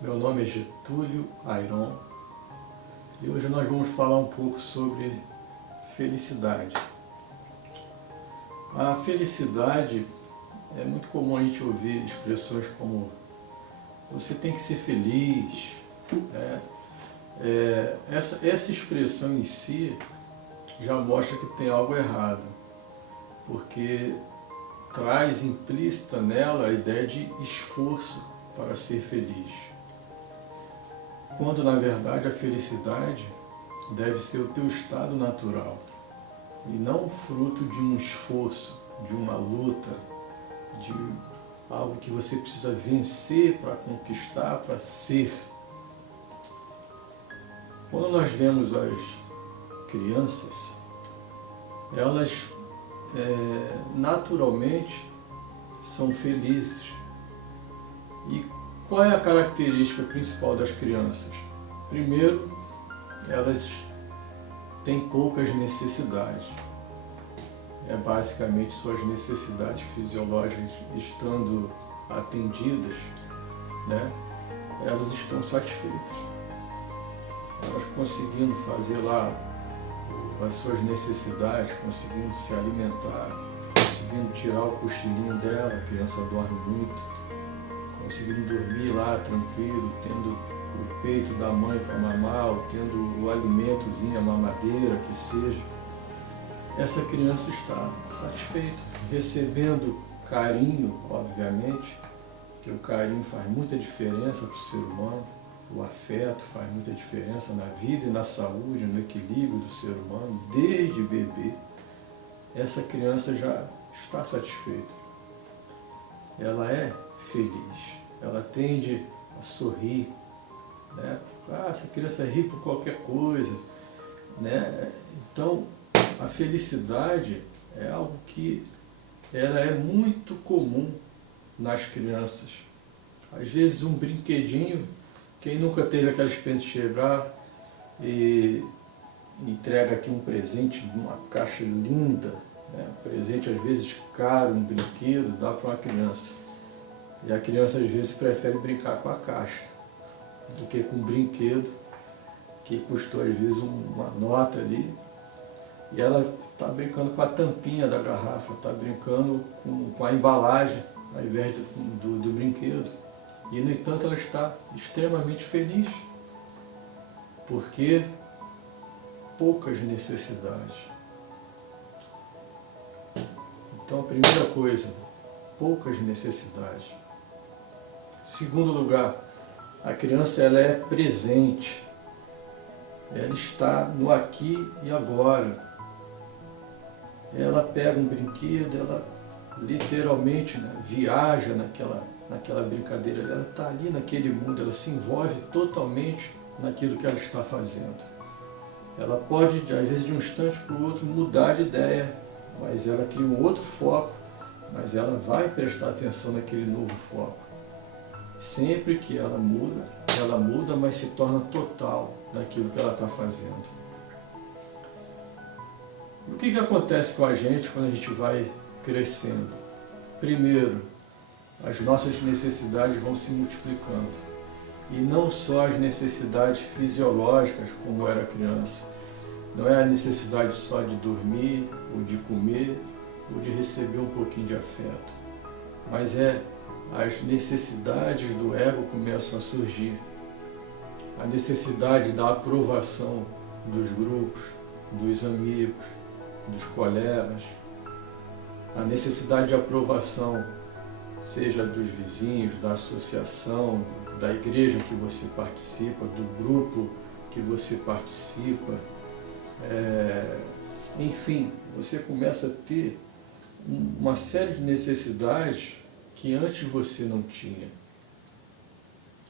Meu nome é Getúlio Ayron e hoje nós vamos falar um pouco sobre felicidade. A felicidade, é muito comum a gente ouvir expressões como você tem que ser feliz. Essa expressão em si já mostra que tem algo errado, porque traz implícita nela a ideia de esforço para ser feliz. Quando na verdade a felicidade deve ser o teu estado natural e não fruto de um esforço, de uma luta, de algo que você precisa vencer para conquistar, para ser. Quando nós vemos as crianças, elas naturalmente são felizes. E qual é a característica principal das crianças? Primeiro, elas têm poucas necessidades. Basicamente suas necessidades fisiológicas estando atendidas, elas estão satisfeitas. Elas conseguindo fazer lá as suas necessidades, conseguindo se alimentar, conseguindo tirar o cochilinho dela, a criança dorme muito, conseguindo dormir lá tranquilo, tendo o peito da mãe para mamar, ou tendo o alimentozinho, a mamadeira, que seja. Essa criança está satisfeita, recebendo carinho, obviamente, que o carinho faz muita diferença para o ser humano, o afeto faz muita diferença na vida e na saúde, no equilíbrio do ser humano, desde bebê. Essa criança já está satisfeita. Ela é feliz, ela tende a sorrir, essa criança ri por qualquer coisa, Então, a felicidade é algo que ela é muito comum nas crianças. Às vezes um brinquedinho, quem nunca teve aquela experiência de chegar e entrega aqui um presente, uma caixa linda, um presente às vezes caro, um brinquedo, dá para uma criança. E a criança às vezes prefere brincar com a caixa do que com um brinquedo que custou às vezes uma nota ali. E ela está brincando com a tampinha da garrafa, está brincando com a embalagem ao invés do brinquedo. E no entanto ela está extremamente feliz, porque poucas necessidades. Então a primeira coisa, poucas necessidades. Segundo lugar, a criança ela é presente, ela está no aqui e agora. Ela pega um brinquedo, ela literalmente viaja naquela brincadeira, ela está ali naquele mundo, ela se envolve totalmente naquilo que ela está fazendo. Ela pode, às vezes, de um instante para o outro, mudar de ideia, mas ela cria um outro foco, mas ela vai prestar atenção naquele novo foco. Sempre que ela muda, mas se torna total naquilo que ela está fazendo. O que acontece com a gente quando a gente vai crescendo? Primeiro, as nossas necessidades vão se multiplicando. E não só as necessidades fisiológicas, como era criança. Não é a necessidade só de dormir, ou de comer, ou de receber um pouquinho de afeto. Mas as necessidades do ego começam a surgir. A necessidade da aprovação dos grupos, dos amigos, dos colegas, a necessidade de aprovação, seja dos vizinhos, da associação, da igreja que você participa, do grupo que você participa, enfim, você começa a ter uma série de necessidades que antes você não tinha.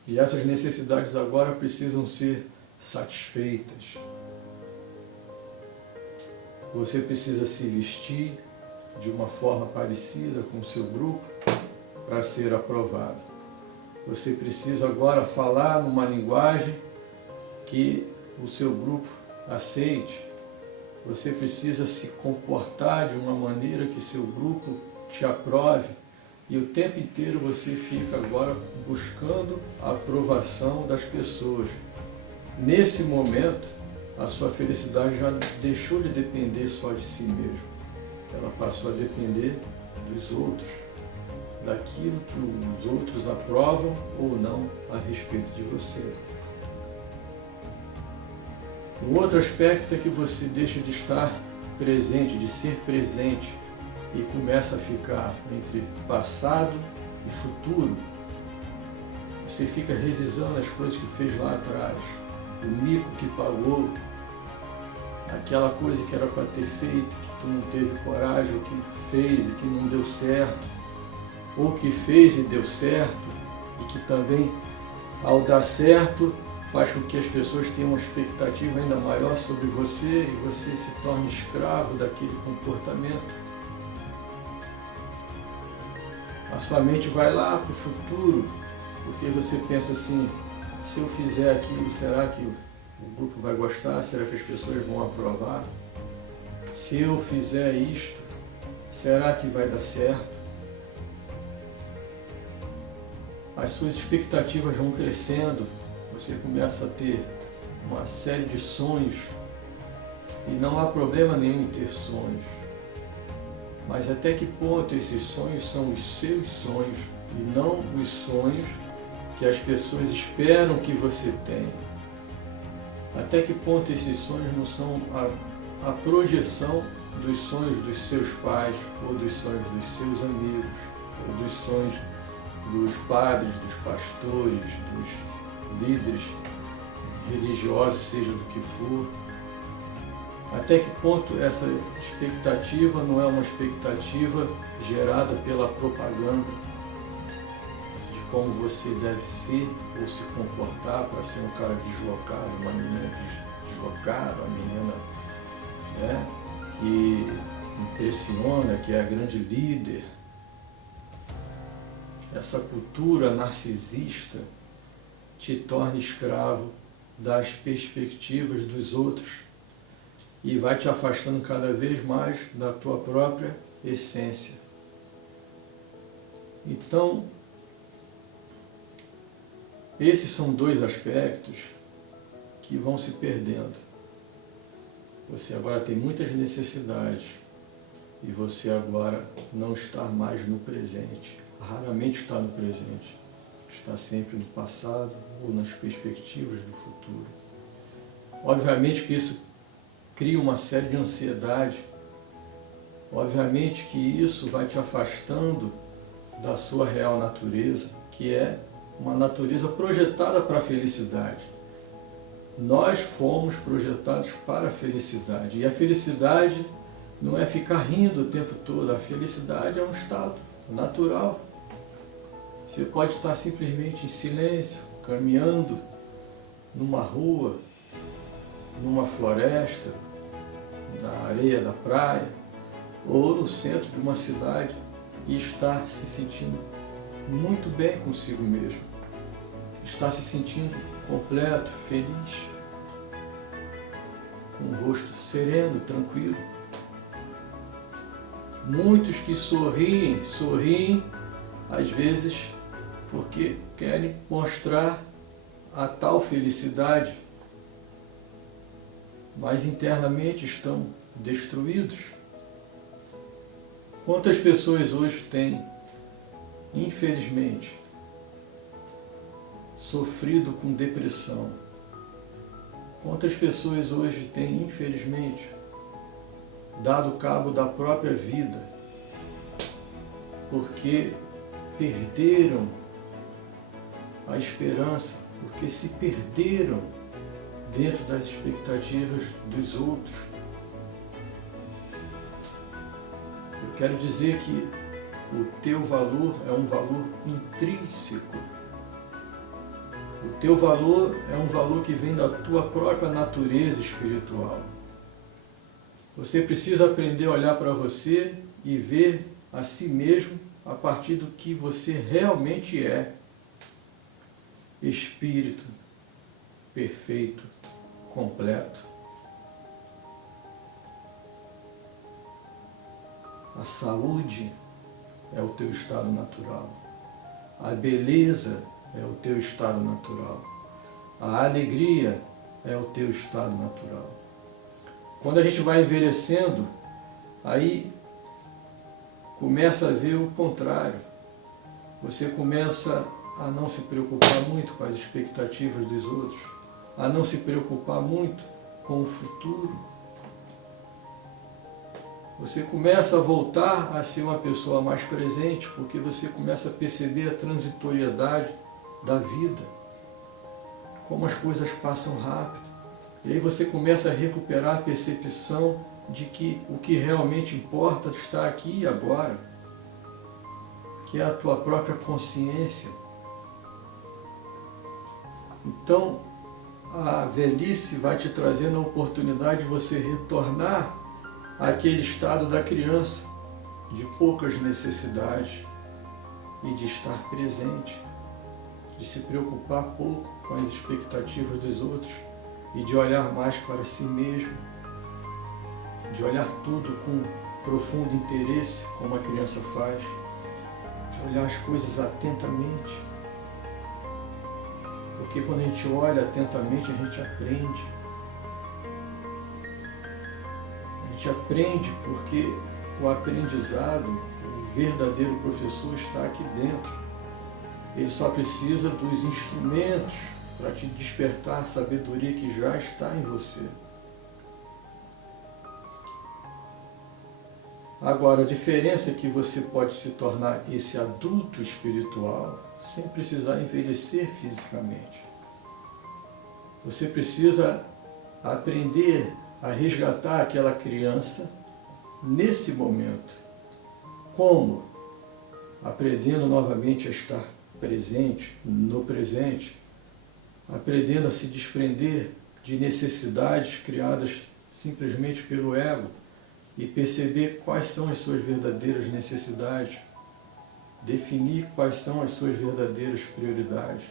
E essas necessidades agora precisam ser satisfeitas. Você precisa se vestir de uma forma parecida com o seu grupo para ser aprovado. Você precisa agora falar numa linguagem que o seu grupo aceite. Você precisa se comportar de uma maneira que seu grupo te aprove. E o tempo inteiro você fica agora buscando a aprovação das pessoas. Nesse momento, a sua felicidade já deixou de depender só de si mesmo. Ela passou a depender dos outros, daquilo que os outros aprovam ou não a respeito de você. Um outro aspecto é que você deixa de estar presente, de ser presente, e começa a ficar entre passado e futuro. Você fica revisando as coisas que fez lá atrás, o mico que pagou, aquela coisa que era para ter feito, que tu não teve coragem, ou que fez e que não deu certo, ou que fez e deu certo, e que também, ao dar certo, faz com que as pessoas tenham uma expectativa ainda maior sobre você e você se torne escravo daquele comportamento. A sua mente vai lá para o futuro, porque você pensa assim, se eu fizer aquilo, será que o grupo vai gostar? Será que as pessoas vão aprovar? Se eu fizer isto, será que vai dar certo? As suas expectativas vão crescendo, você começa a ter uma série de sonhos, e não há problema nenhum em ter sonhos. Mas até que ponto esses sonhos são os seus sonhos e não os sonhos que as pessoas esperam que você tenha? Até que ponto esses sonhos não são a projeção dos sonhos dos seus pais, ou dos sonhos dos seus amigos, ou dos sonhos dos padres, dos pastores, dos líderes religiosos, seja do que for? Até que ponto essa expectativa não é uma expectativa gerada pela propaganda de como você deve ser ou se comportar para ser um cara deslocado, uma menina deslocada, uma menina, né, que impressiona, que é a grande líder? Essa cultura narcisista te torna escravo das perspectivas dos outros e vai te afastando cada vez mais da tua própria essência. Então, esses são dois aspectos que vão se perdendo. Você agora tem muitas necessidades e você agora não está mais no presente. Raramente está no presente. Está sempre no passado ou nas perspectivas do futuro. Obviamente que isso cria uma série de ansiedade. Obviamente que isso vai te afastando da sua real natureza, que é uma natureza projetada para a felicidade. Nós fomos projetados para a felicidade. E a felicidade não é ficar rindo o tempo todo. A felicidade é um estado natural. Você pode estar simplesmente em silêncio, caminhando numa rua, numa floresta, na areia da praia, ou no centro de uma cidade, e estar se sentindo muito bem consigo mesmo. Estar se sentindo completo, feliz, com o rosto sereno, tranquilo. Muitos que sorriem às vezes porque querem mostrar a tal felicidade, mas internamente estão destruídos. Quantas pessoas hoje têm, infelizmente, sofrido com depressão? Quantas pessoas hoje têm, infelizmente, dado cabo da própria vida porque perderam a esperança, porque se perderam dentro das expectativas dos outros? Eu quero dizer que o teu valor é um valor intrínseco. O teu valor é um valor que vem da tua própria natureza espiritual. Você precisa aprender a olhar para você e ver a si mesmo a partir do que você realmente é. Espírito perfeito, completo. A saúde é o teu estado natural. A beleza é o teu estado natural. A alegria é o teu estado natural. Quando a gente vai envelhecendo, aí começa a ver o contrário. Você começa a não se preocupar muito com as expectativas dos outros, a não se preocupar muito com o futuro. Você começa a voltar a ser uma pessoa mais presente, porque você começa a perceber a transitoriedade da vida, como as coisas passam rápido. E aí você começa a recuperar a percepção de que o que realmente importa está aqui e agora, que é a tua própria consciência. Então, a velhice vai te trazendo a oportunidade de você retornar àquele estado da criança, de poucas necessidades e de estar presente, de se preocupar pouco com as expectativas dos outros e de olhar mais para si mesmo, de olhar tudo com profundo interesse, como a criança faz, de olhar as coisas atentamente. Porque quando a gente olha atentamente, a gente aprende. A gente aprende porque o aprendizado, o verdadeiro professor está aqui dentro. Ele só precisa dos instrumentos para te despertar a sabedoria que já está em você. Agora, a diferença é que você pode se tornar esse adulto espiritual sem precisar envelhecer fisicamente. Você precisa aprender a resgatar aquela criança nesse momento. Como? Aprendendo novamente a estar presente, no presente, aprendendo a se desprender de necessidades criadas simplesmente pelo ego e perceber quais são as suas verdadeiras necessidades, definir quais são as suas verdadeiras prioridades.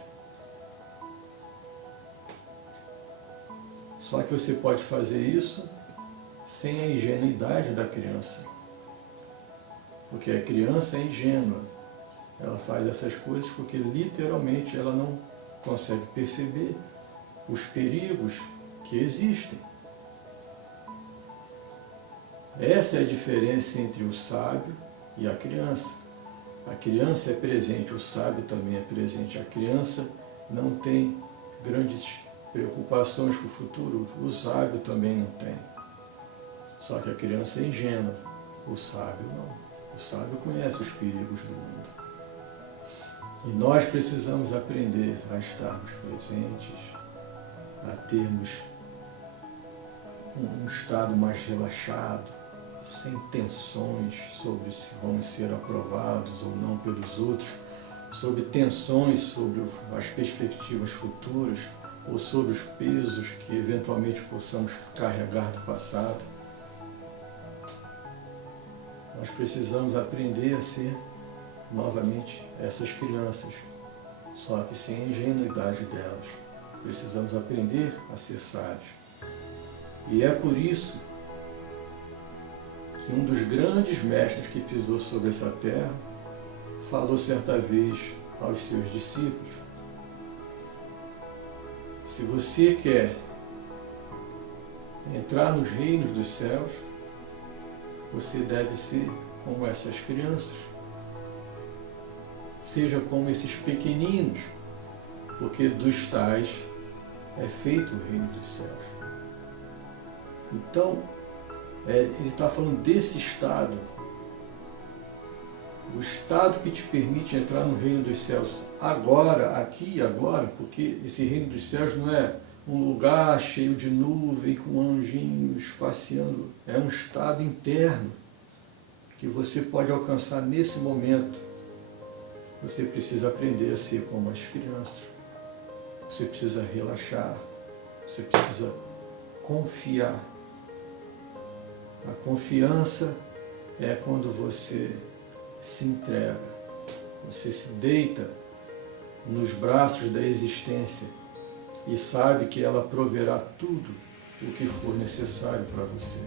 Só que você pode fazer isso sem a ingenuidade da criança, porque a criança é ingênua, ela faz essas coisas porque literalmente ela não consegue perceber os perigos que existem. Essa é a diferença entre o sábio e a criança. A criança é presente, o sábio também é presente. A criança não tem grandes preocupações com o futuro, o sábio também não tem. Só que a criança é ingênua, o sábio não. O sábio conhece os perigos do mundo. E nós precisamos aprender a estarmos presentes, a termos um estado mais relaxado, sem tensões sobre se vamos ser aprovados ou não pelos outros, sobre tensões sobre as perspectivas futuras ou sobre os pesos que eventualmente possamos carregar do passado. Nós precisamos aprender a ser novamente essas crianças, só que sem a ingenuidade delas. Precisamos aprender a ser sábios. E é por isso que um dos grandes mestres que pisou sobre essa terra falou certa vez aos seus discípulos: se você quer entrar nos reinos dos céus, você deve ser como essas crianças. Seja como esses pequeninos, porque dos tais é feito o reino dos céus. Então, ele está falando desse estado, o estado que te permite entrar no reino dos céus agora, aqui e agora, porque esse reino dos céus não é um lugar cheio de nuvem, com anjinhos passeando, é um estado interno que você pode alcançar nesse momento. Você precisa aprender a ser como as crianças, você precisa relaxar, você precisa confiar. A confiança é quando você se entrega, você se deita nos braços da existência e sabe que ela proverá tudo o que for necessário para você.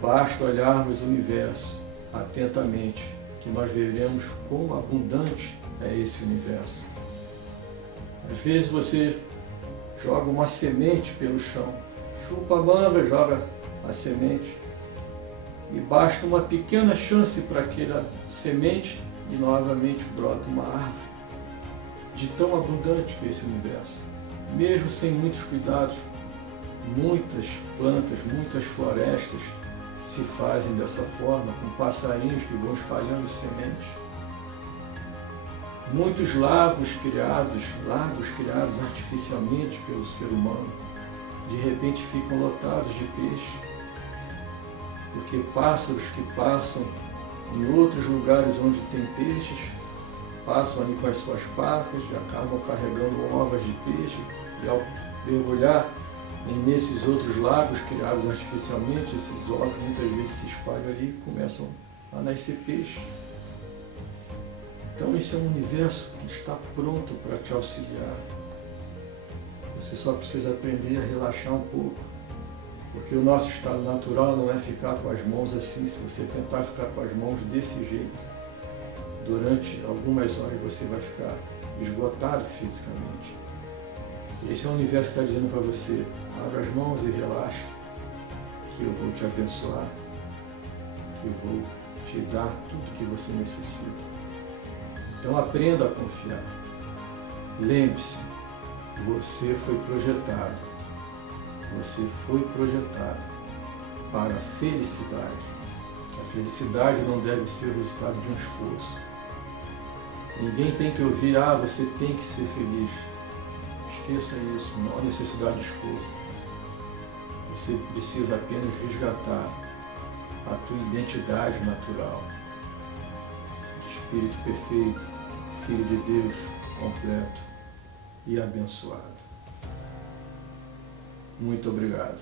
Basta olharmos o universo atentamente, que nós veremos quão abundante é esse universo. Às vezes você joga uma semente pelo chão, chupa a manga, joga a semente, e basta uma pequena chance para aquela semente e novamente brota uma árvore, de tão abundante que é esse universo. Mesmo sem muitos cuidados, muitas plantas, muitas florestas se fazem dessa forma, com passarinhos que vão espalhando sementes. Muitos lagos criados artificialmente pelo ser humano, de repente ficam lotados de peixe, porque pássaros que passam em outros lugares onde tem peixes, passam ali com as suas patas e acabam carregando ovas de peixe, e ao mergulhar nesses outros lagos criados artificialmente, esses ovos muitas vezes se espalham ali e começam a nascer peixe. Então esse é um universo que está pronto para te auxiliar. Você só precisa aprender a relaxar um pouco, porque o nosso estado natural não é ficar com as mãos assim. Se você tentar ficar com as mãos desse jeito, durante algumas horas você vai ficar esgotado fisicamente. Esse é o universo que está dizendo para você: abra as mãos e relaxa, que eu vou te abençoar, que eu vou te dar tudo que você necessita. Então aprenda a confiar. Lembre-se, você foi projetado para a felicidade. A felicidade não deve ser o resultado de um esforço. Ninguém tem que ouvir: você tem que ser feliz. Esqueça isso, não há necessidade de esforço. Você precisa apenas resgatar a tua identidade natural de espírito perfeito, Filho de Deus completo e abençoado. Muito obrigado.